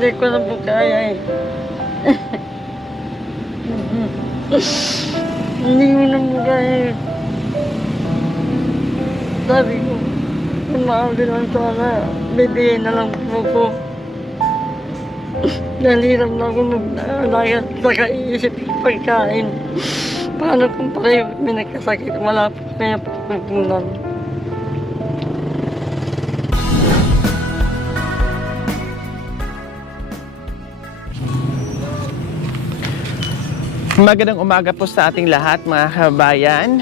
Hindi ko na po kaya eh. Hindi ko na po kaya eh. Sabi ko, kung maaari lang sana, bibigyan na lang po ko. Dahil hirap na ako mag-alagat sa kaiisip sa pagkain. Paano kung pareho may nagkasakit, wala po kaya pagpupunan. Magandang umaga po sa ating lahat, mga kabayan.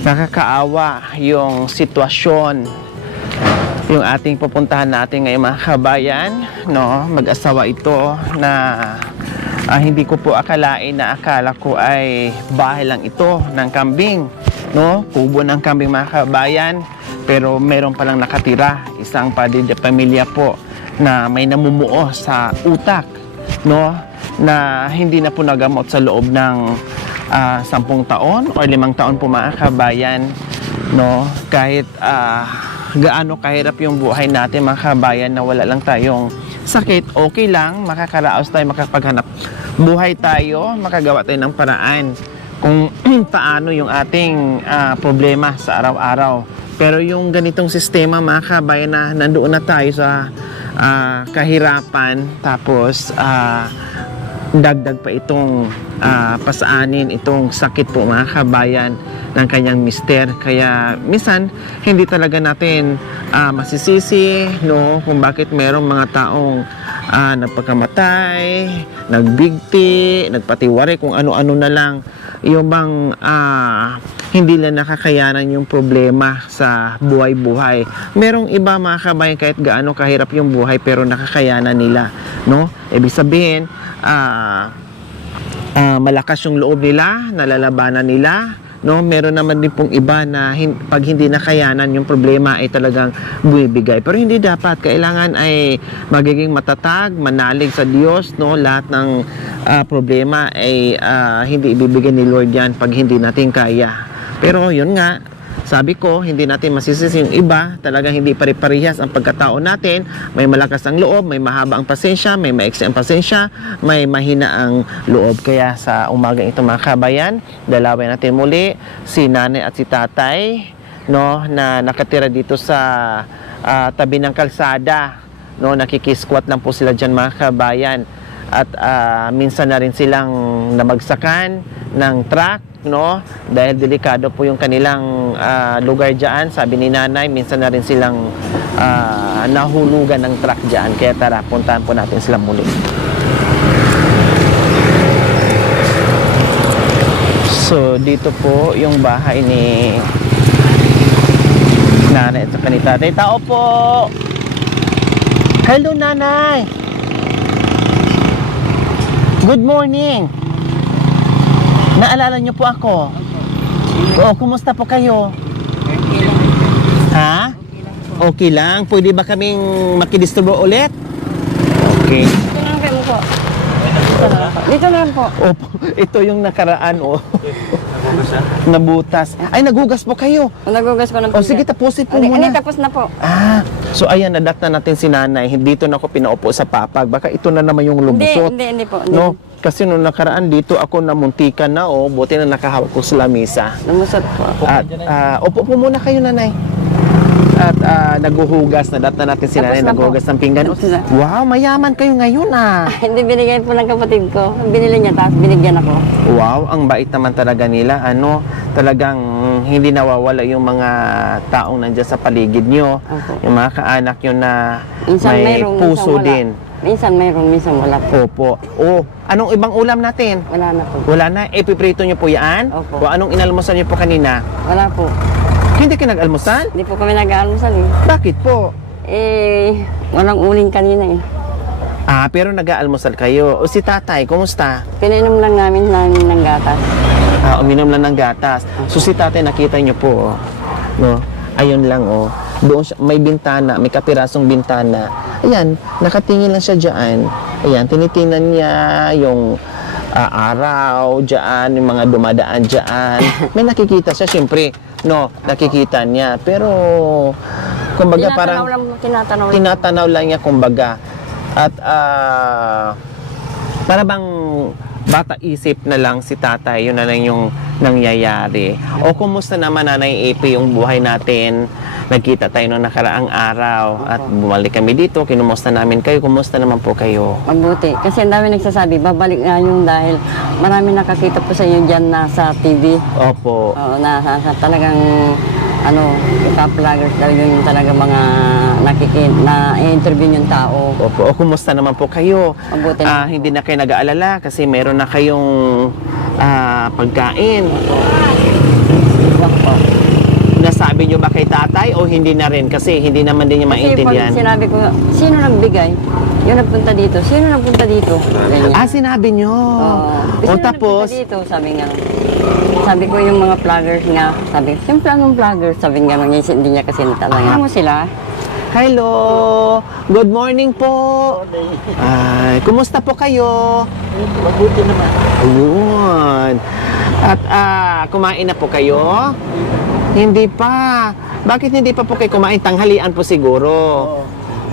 Nakakaawa yung sitwasyon yung ating pupuntahan natin ngayon, mga kabayan, no? Mag-asawa ito na hindi ko po akalain na akala ko ay bahay lang ito ng kambing, no? Kubo ng kambing, mga kabayan, pero meron palang nakatira, isang pamilya po na may namumuo sa utak, no? Na hindi na po nagamot sa loob ng 10 taon o 5 taon po, mga kabayan, no? Kahit gaano kahirap yung buhay natin, mga kabayan, na wala lang tayong sakit, okay lang, makakaraos tayo, makapaghanap buhay tayo, makagawa tayo ng paraan kung paano yung ating problema sa araw-araw. Pero yung ganitong sistema, mga kabayan, na nandoon na tayo sa kahirapan, tapos dagdag pa itong pasaanin, itong sakit po, mga kabayan, ng kanyang mister. Kaya minsan hindi talaga natin masisisi, no, kung bakit merong mga taong nagpakamatay, nagbigti, nagpatiwari, kung ano-ano na lang, yung bang hindi lang nakakayanan yung problema sa buhay-buhay. Merong iba, mga kabayan, kahit gaano kahirap yung buhay, pero nakakayanan nila, no? Ibig sabihin, malakas yung loob nila, nalalabanan nila, no? Meron naman din pong iba na pag hindi nakayanan yung problema ay talagang buibigay. Pero hindi dapat, kailangan ay magiging matatag, manalig sa Diyos, no? Lahat ng problema ay hindi ibibigay ni Lord yan pag hindi natin kaya. Pero yun nga, sabi ko, hindi natin masisisi yung iba, talagang hindi pare-parehas ang pagkatao natin. May malakas ang loob, may mahaba ang pasensya, may maiksi ang pasensya, may mahina ang loob. Kaya sa umagang ito, mga kabayan, dalawin natin muli si nanay at si tatay, no, na nakatira dito sa tabi ng kalsada, no? Nakikisquat lang po sila dyan, mga kabayan. At minsan na rin silang namagsakan ng truck, no? Dahil delikado po yung kanilang lugar dyan. Sabi ni nanay, minsan na rin silang nahulugan ng truck dyan. Kaya tara, puntahan po natin sila muli. So, dito po yung bahay ni nanay at saka ni tatay. Tao po! Hello, nanay! Good morning! Naalala niyo po ako? Oo, kumusta po kayo? Ha? Okay lang. Pwede ba kaming makidisturbo ulit? Okay. Dito lang kayo po. Dito lang po. Opo, ito yung nakaraan, oh. Nabutas. Ay, nagugas po kayo. Nagugas ko ng O sige, tapusin po Hindi, muna. tapos na po. So ayan, nadak na natin si nanay. Dito na ako pinaupo sa papag. Baka ito na naman yung lumusot. Hindi po. Hindi. No? Kasi nung nakaraan dito ako namuntikan na, oh. Buti na nakahawak ko sa lamisa. Lumusot po. At upo po muna kayo, nanay. At naguhugas, nadat na natin si Tapos nanay, na po. naguhugas ng pinggan. Tapos na. Wow, mayaman kayo ngayon, ah. Hindi, binigay po ng kapatid ko. Binili niya, tapos binigyan ako. Wow, ang bait naman talaga nila. Talagang hindi nawawala yung mga taong nandiyan sa paligid nyo. Opo. Yung mga kaanak nyo na Minsan may mayroong, puso minsan wala. din. Minsan mayroon, minsan wala po. Opo. Oh, anong ibang ulam natin? Wala na po. Wala na. Piprito nyo po yan? Opo. O anong inalmusan nyo po kanina? Wala po. Hindi kayo nag-almusal? Hindi po kami nag-aalmusal eh. Bakit po? Walang uling kanina eh. Pero nag-aalmusal kayo. O si tatay, kumusta? Pinainom lang namin ng gatas. Uminom lang ng gatas. So si tatay, nakita nyo po, oh. No? Ayun lang, oh. Doon siya, may bintana, may kapirasong bintana. Ayan, nakatingin lang siya dyan. Ayan, tinitingnan niya yung araw dyan, yung mga dumadaan dyan. May nakikita siya, syempre, no, nakikita niya. Pero, kumbaga parang Tinatanaw lang tinatanaw lang niya, kumbaga. At para bang bata isip na lang si tatay, yun na lang yung nangyayari. O kumusta naman, Nanay AP, yung buhay natin? Nagkita tayo noong nakaraang araw at bumalik kami dito, kinumusta namin kayo. Kumusta naman po kayo? Mabuti. Kasi ang dami nagsasabi, babalik nga yung dahil marami nakakita po sa inyo dyan na sa TV. Opo. Oo, talagang ipa-vloggers daw yung talaga mga na-interview yung tao. Opo. O kumusta naman po kayo? Mabuti. Hindi na kayo nag-aalala kasi meron na kayong pagkain. Yan po. Nasabi nyo ba kay tatay o hindi na rin? Kasi hindi naman din niya Kasi maintindihan. pag sinabi ko, sino nagbigay? Yung nagpunta dito. Sino nagpunta dito? Ganyan. Sinabi nyo. Oo. O tapos, Sino nagpunta dito? Sabi nga. Sabi ko yung mga vloggers nga. Sabi, siyempre anong vloggers? Sabi nga, hindi niya kasi natanong. Ano mo sila? hello! Good morning po! Ay, kumusta po kayo? Mabuti naman. Ayun. At kumain na po kayo? Hindi pa. Bakit hindi pa po kayo kumain? Tanghalian po siguro.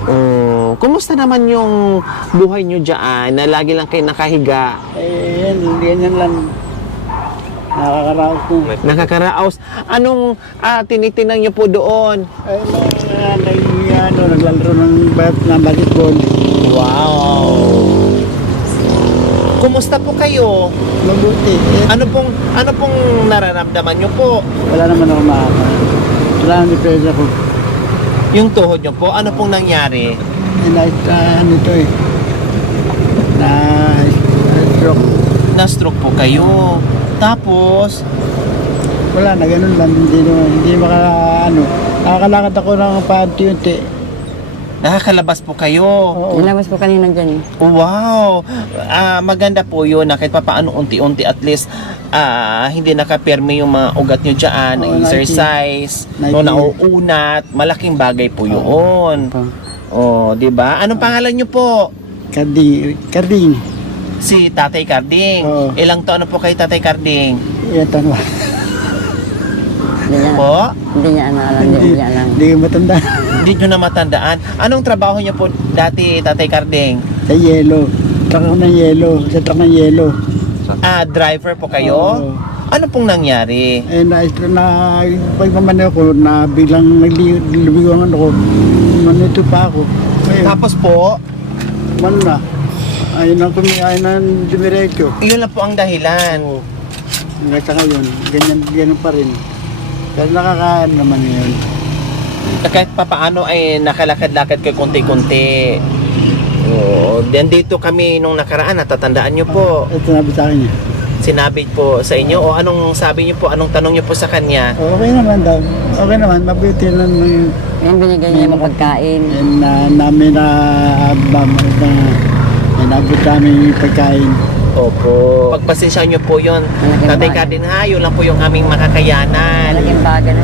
Oh, kumusta naman yung buhay nyo dyan na lagi lang kayo nakahiga? Ganyan lang. Nakakaraos ko. Nakakaraos. Anong tinitingnan nyo po doon? Ay, naglalaro ng basketball. Wow! Kumusta po kayo? Mabuti. Ano pong nararamdaman nyo po? Wala naman ako makaka. Wala ang depresa ko. Yung tuhod nyo po, ano pong nangyari? Nito eh. Na-stroke. Na-stroke po kayo. Tapos, Wala na, ganun lang. Hindi nakakalakad ako ng paunti-unti. nakakalabas po kayo. Oo. Nilabas ko kanina dyan. Wow! Maganda po yun na kahit paano unti-unti at least hindi nakapirme yung mga ugat nyo dyan, Oo, exercise, Nike. no, nauunat, malaking bagay po yun. Oh, di ba? Anong pangalan nyo po? Karding. Si Tatay Carding. Oo. Ilang taon na po kay Tatay Carding? Yan tanwa. Hindi niya, Po? hindi niya alam. Hindi niya alam. Hindi ko matanda. Hindi nyo na matandaan. Anong trabaho nyo po dati, Tatay Carding? Sa yelo. Truck ng yelo. Sa truck ng yelo. Driver po kayo? Oo. Ano pong nangyari? Pagmamani ako, na biglang naglibigang ako. Manito pa ako. Ayun, Tapos po, man na. Ayun ang dumiretso. yun lang po ang dahilan. Hanggang sa ngayon, ganyan pa rin. Pero nakakaan naman yun. Kahit papaano ay nakalakad-lakad kayo konti-konti. Oo. Then dito kami nung nakaraan, natatandaan nyo po. Ito sinabi sa akin niya. Sinabi po sa inyo o anong sabi nyo po, anong tanong nyo po sa kanya? Okay naman daw. Okay naman, mabuti lang yung Yan binigay niya yung pagkain. namin na nabot namin yung pagkain. Opo. Pagpasensya nyo po yun. Malaking Tatay bagay. Carding ha, yun lang po yung aming makakayanan. Malaking bagay na.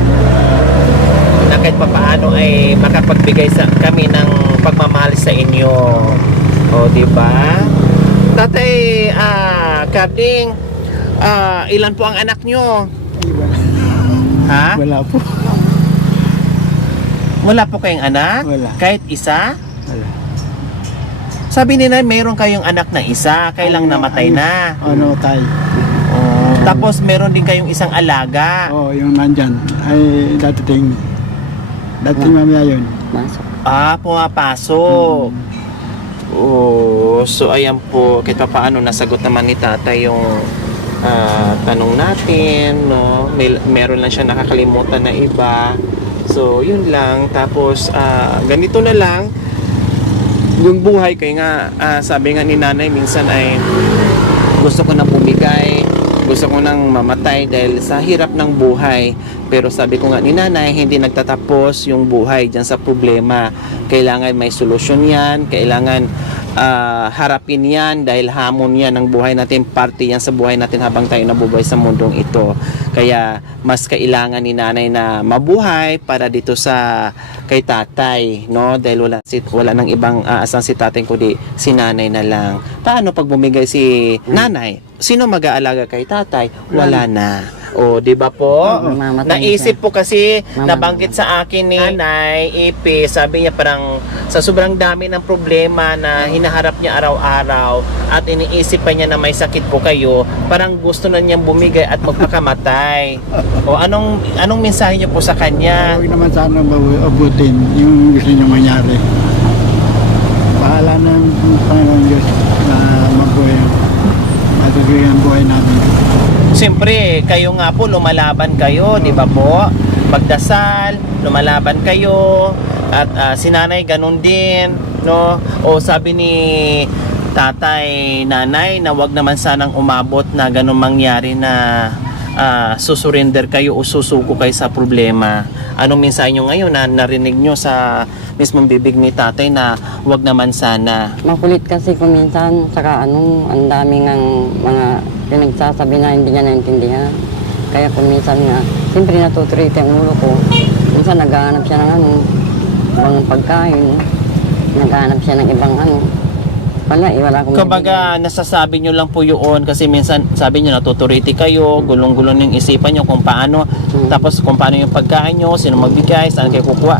Na kahit papaano ay makapagbigay kami ng pagmamahal sa inyo. O, di ba? Tatay Carding, ilan po ang anak nyo? Ha? Wala po. Wala po kayong anak? Wala. Kahit isa? Wala. Sabi nila mayroon kayong anak na isa, kailang namatay na. Ano tayo? Oh, tapos meron din kayong isang alaga. Oo, yung nandyan. Ay, dating mamaya yun. Masok. Pumapasok. Oh, so ayan po, kahit paano nasagot naman ni tatay yung tanong natin, no? Meron lang siya nakakalimutan na iba. So, yun lang. Tapos, ganito na lang yung buhay. Kaya nga, sabi nga ni nanay, minsan ay gusto ko na bumigay, gusto ko nang mamatay dahil sa hirap ng buhay. Pero sabi ko nga ni nanay, hindi nagtatapos yung buhay dyan sa problema. Kailangan may solusyon yan, kailangan harapin yan dahil hamon yan ng buhay natin, parte yan sa buhay natin habang tayo nabubuhay sa mundong ito. Kaya mas kailangan ni nanay na mabuhay para dito sa kay tatay, no? Dahil wala nang ibang aasang si tatay kundi si nanay na lang. Paano pag bumigay si nanay? Sino mag-aalaga kay tatay? Wala na. O, di ba po? Mamamatay Naisip po kasi, Mamamatay. nabanggit sa akin ni Nanay Ipe, sabi niya parang sa sobrang dami ng problema na hinaharap niya araw-araw at iniisip pa niya na may sakit po kayo, parang gusto na niyang bumigay at magpakamatay. O, anong mensahe niyo po sa kanya? Huwag naman sana abutin yung gusto niyo mangyari. Bahala na yung Panginoon Diyos na mabuhay. Matagay ang buhay namin. Siyempre, kayo nga po, lumalaban kayo, di ba po? Magdasal, lumalaban kayo, at si nanay ganun din, no? O sabi ni tatay, nanay, na wag naman sanang umabot na ganun mangyari na susurrender kayo o susuko kayo sa problema. Anong mensahe nyo ngayon na narinig nyo sa mismong bibig ni tatay na wag naman sana? Makulit kasi kung minsan, saka ang daming ang mga pinagsasabi na hindi niya naintindihan. Kaya kung minsan nga, siyempre natutrite ang ulo ko. Minsan naghahanap siya ng ibang pagkain. Naghahanap siya ng ibang wala akong Kumbaga, nasasabi nyo lang po yun kasi minsan sabi nyo natuturiti kayo, gulong-gulong yung isipan nyo kung paano, tapos kung paano yung pagkain nyo, sino magbigay, saan kayo kukuha.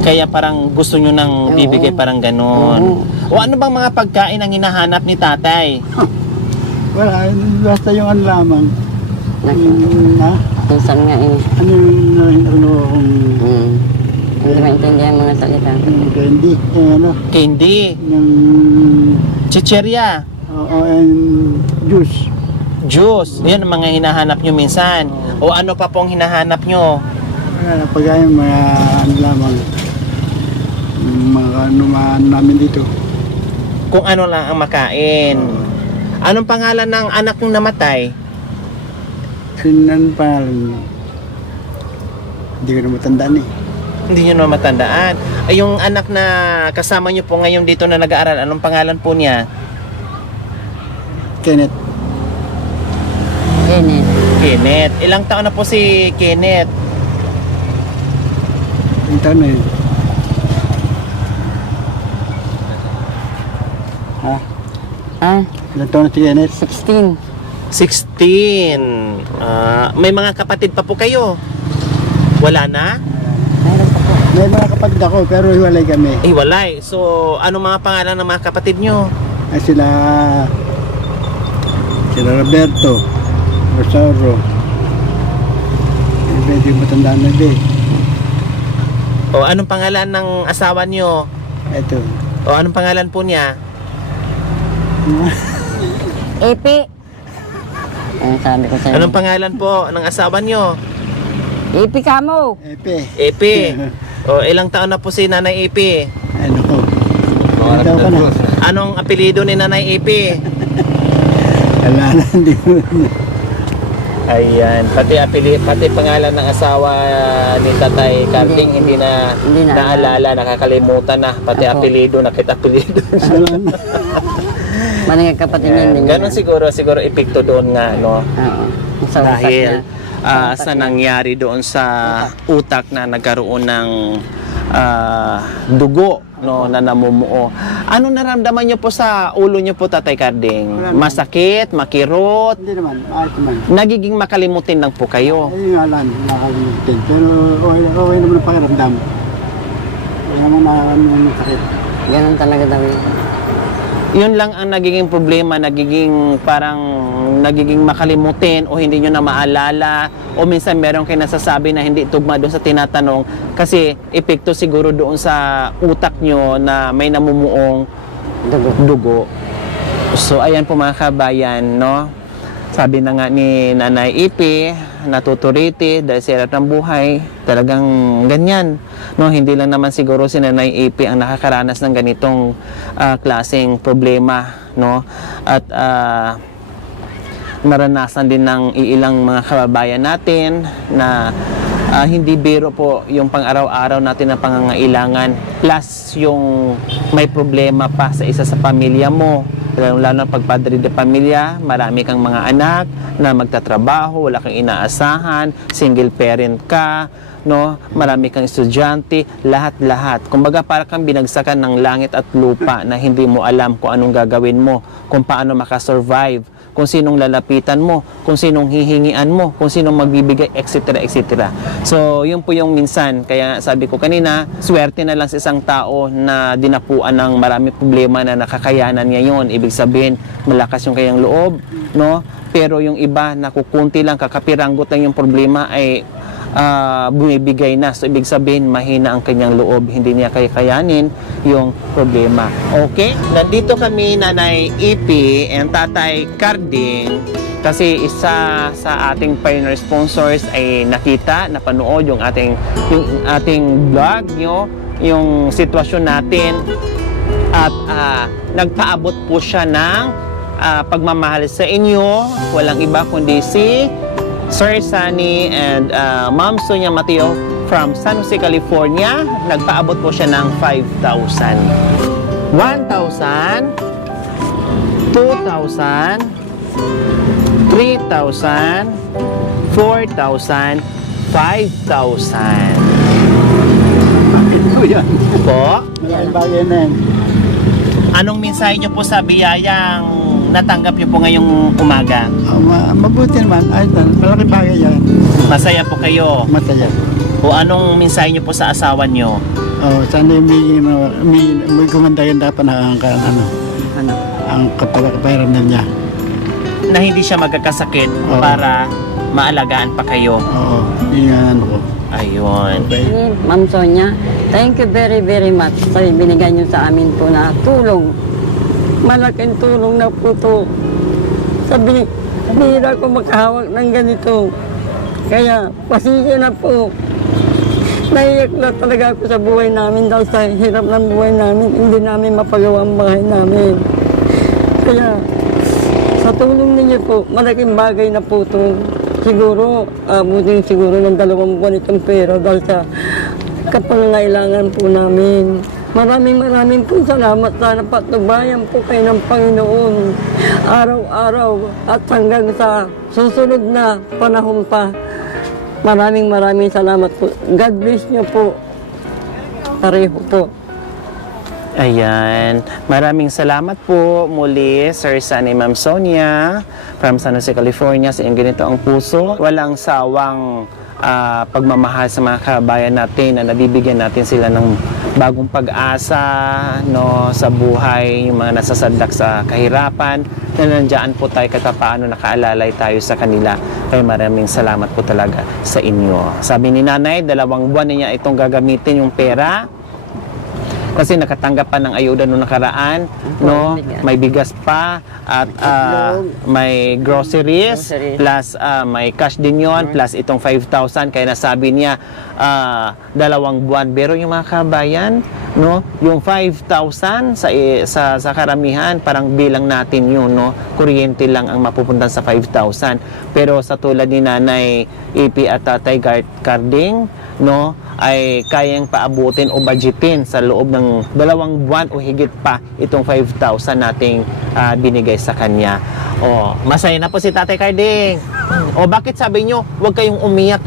Kaya parang gusto nyo nang bibigay parang ganon. O ano bang mga pagkain ang hinahanap ni tatay? Wala, basta yung lamang. Minsan nga Ano yung hindi maintindihan mga salita. candy, Candy, yung chicherya, and juice. juice. Yan ang mga hinahanap nyo minsan. O ano pa pong hinahanap nyo? Wala, pagkain mga lamang. Mga namin dito. Kung ano lang ang makain. Anong pangalan ng anak nung namatay? Sinan pa, hindi ko na matandaan eh. Hindi nyo na matandaan. Ay, yung anak na kasama nyo po ngayon dito na nag-aaral, anong pangalan po niya? Kenneth, Kenneth. Ilang taon na po si Kenneth? yung taon na yun. Ha? Ilang taon na si Kenneth? 16. 16. May mga kapatid pa po kayo? Wala na? Meron pa po. May mga kapatid ako pero hiwalay kami. Walay. So, ano mga pangalan ng mga kapatid nyo? Ay sila Roberto, Rosauro. Medyo matandaan na din. O, anong pangalan ng asawa nyo? Ito. O, anong pangalan po niya? Epi. Ang sabi ko sa'yo. Anong pangalan po ng asawa nyo? Epi ka mo. Epe. Epe. O, ilang taon na po si Nanay Epe? Ano ko? Ilang taon ka na? Anong apelido ni Nanay Epe? Wala na, hindi ko. Ayan, pati pangalan ng asawa ni Tatay Carding hindi na Hindi na. naalala, nakakalimutan na, pati Ako. apelido, nakita-apelido. Wala na. Maningag kapatid niya. hindi Ganon niya. siguro epekto doon nga, no? Oo. Sa utak Dahil niya. sa nangyari doon sa utak na nagkaroon ng dugo, no, na namumuo. Ano naramdaman niyo po sa ulo niyo po, Tatay Carding? Masakit, makirot, Hindi naman, ayos naman. nagiging makalimutin lang po kayo. Ayun nga lang, nakakalimutin. Pero okay naman ang pakiramdam. Wala naman nakakalimutin ng sakit. Ganun talaga daw yun. Yun lang ang nagiging problema, nagiging makalimutin o hindi nyo na maalala o minsan meron kayo nasasabi na hindi tugma doon sa tinatanong kasi epekto siguro doon sa utak nyo na may namumuong dugo. So ayan po mga kabayan, no? Sabi na nga ni Nanay Ipi, natuturiti dahil sa hirap ng buhay, talagang ganyan. No, hindi lang naman siguro si Nanay Ipi ang nakakaranas ng ganitong klaseng problema, no? At naranasan din ng iilang mga kababayan natin na hindi biro po yung pang-araw-araw natin na pangangailangan plus yung may problema pa sa isa sa pamilya mo. Lalo na pagpadre de pamilya, marami kang mga anak na magtatrabaho, wala kang inaasahan, single parent ka, no? Marami kang estudyante, lahat-lahat. Kumbaga para kang binagsakan ng langit at lupa na hindi mo alam kung anong gagawin mo, kung paano makasurvive, kung sinong lalapitan mo, kung sinong hihingian mo, kung sinong magbibigay, etc. etc. So, yun po yung minsan. Kaya sabi ko kanina, swerte na lang sa isang tao na dinapuan ng marami problema na nakakayanan niya yun. Ibig sabihin, malakas yung kayang loob, no? Pero yung iba, nakukunti lang, kakapiranggot lang yung problema ay bumibigay na. So, ibig sabihin, mahina ang kanyang loob. Hindi niya kakayanin yung problema. Okay? Nandito kami, Nanay Ipi and Tatay Carding, kasi isa sa ating pioneer sponsors ay nakita, napanood yung ating vlog, yung sitwasyon natin, at nagpaabot po siya ng pagmamahal sa inyo. Walang iba kundi si Sir Sunny and Ma'am Sonia Mateo from San Jose, California. Nagpaabot po siya ng 5,000. 1,000, 2,000, 3,000, 4,000, 5,000. Bakit po yan? Po, Malaking bagay na yan. anong mensahe niyo po sa biyayang natanggap niyo po ngayong umaga? Mabuti naman. Ay, malaking bagay yan. Masaya po kayo. Masaya. O anong mensahe niyo po sa asawa niyo? Sana may gumanda-ganda pa na ang kapalaran niya. Na hindi siya magkakasakit Oo. para maalagaan pa kayo. Oo, yun ang ano ko. Ayun. Okay. Ma'am Sonia, thank you very, very much sa binigay niyo sa amin po na tulong. Malaking tulong na po to. Bihira ko makahawak ng ganito. Kaya, pasensya na po. Naiyak na talaga ako sa buhay namin dahil sa hirap ng buhay namin. Hindi namin mapagawa ang bahay namin. Kaya, sa tulong ninyo po, malaking bagay na po to. Siguro, abutin siguro ng 2 buwan itong pera dahil sa kapangangailangan po namin. Maraming po salamat. Sana patnubayan po kayo ng Panginoon araw-araw at hanggang sa susunod na panahon pa. Maraming salamat po. God bless niyo po. Pareho po. Ayan. Maraming salamat po muli, Sir Sunny, Ma'am Sonia from San Jose, California, sa inyong ganito ang puso. Walang sawang pagmamahal sa mga kabayan natin na nabibigyan natin sila ng bagong pag-asa, no, sa buhay, yung mga nasasadlak sa kahirapan, na nandiyan po tayo kahit paano nakaalalay tayo sa kanila. Kaya maraming salamat po talaga sa inyo. Sabi ni Nanay, 2 buwan niya itong gagamitin yung pera kasi nakatanggap pa ng ayuda noong nakaraan, no? May bigas pa at may groceries, plus may cash din yon, plus itong 5,000. Kaya nasabi niya 2 buwan. Pero yung mga kabayan, no, yung 5,000 sa karamihan parang bilang natin yun, no? Kuryente lang ang mapupunta sa 5,000. Pero sa tulad ni Nanay Ipi at Tatay Carding, no, ay kayang paabutin o budgetin sa loob ng 2 buwan o higit pa itong 5,000 nating binigay sa kanya. O, masaya na po si Tatay Carding. O, bakit sabi nyo, huwag kayong umiyak,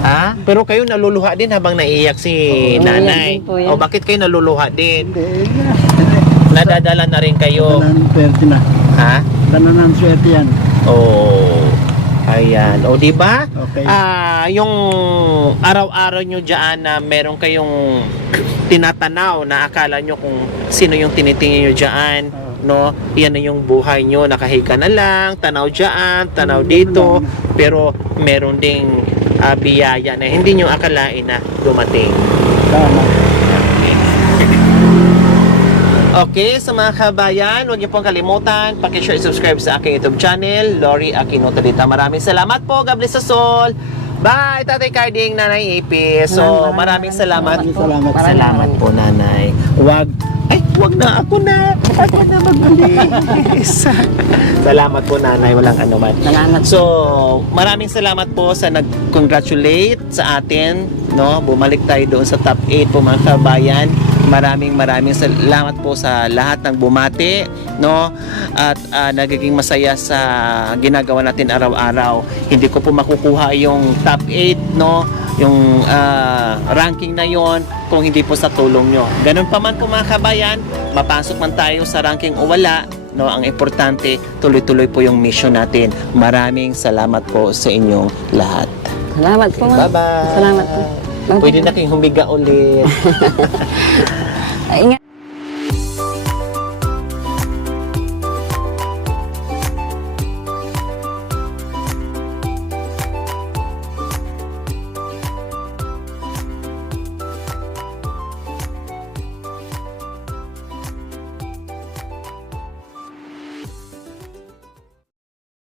Ha? Pero kayo naluluha din habang naiiyak si Nanay. din po yan. O, bakit kayo naluluha din? Hindi, Nadadala na rin kayo. wala nang swerte na. Ha? Wala nang swerte yan. Oh. Ayan. O, di ba? Okay. Yung araw-araw nyo dyan na meron kayong tinatanaw na akala nyo kung sino yung tinitingin nyo dyan, no? Yan na yung buhay nyo. Nakahiga na lang, tanaw dyan, tanaw dito. Pero meron ding biyaya na hindi nyo akalain na dumating. Tama. Okay, sa mga kabayan, huwag niyo pong kalimutan, paki-share and subscribe sa aking YouTube channel, Lori Aquino Talita. Maraming salamat po. God bless us all. Bye, Tatay Carding, Nanay Ipi. So, maraming salamat. Salamat po, Nanay. Wag na. Ako na magbalis. Salamat po, Nanay. Walang anuman. Salamat. So, maraming salamat po sa nag-congratulate sa atin, no? Bumalik tayo doon sa top 8 po, mga kabayan. Maraming salamat po sa lahat ng bumati, no? At nagiging masaya sa ginagawa natin araw-araw. Hindi ko po makukuha yung top 8, no? Yung ranking na yon kung hindi po sa tulong nyo. Ganun pa man po, mga kabayan, mapasok man tayo sa ranking o wala, no? Ang importante, tuloy-tuloy po yung mission natin. Maraming salamat po sa inyong lahat. Salamat po, ma'am. Bye-bye. Salamat po. Pwede na kayong humiga ulit. Ingat.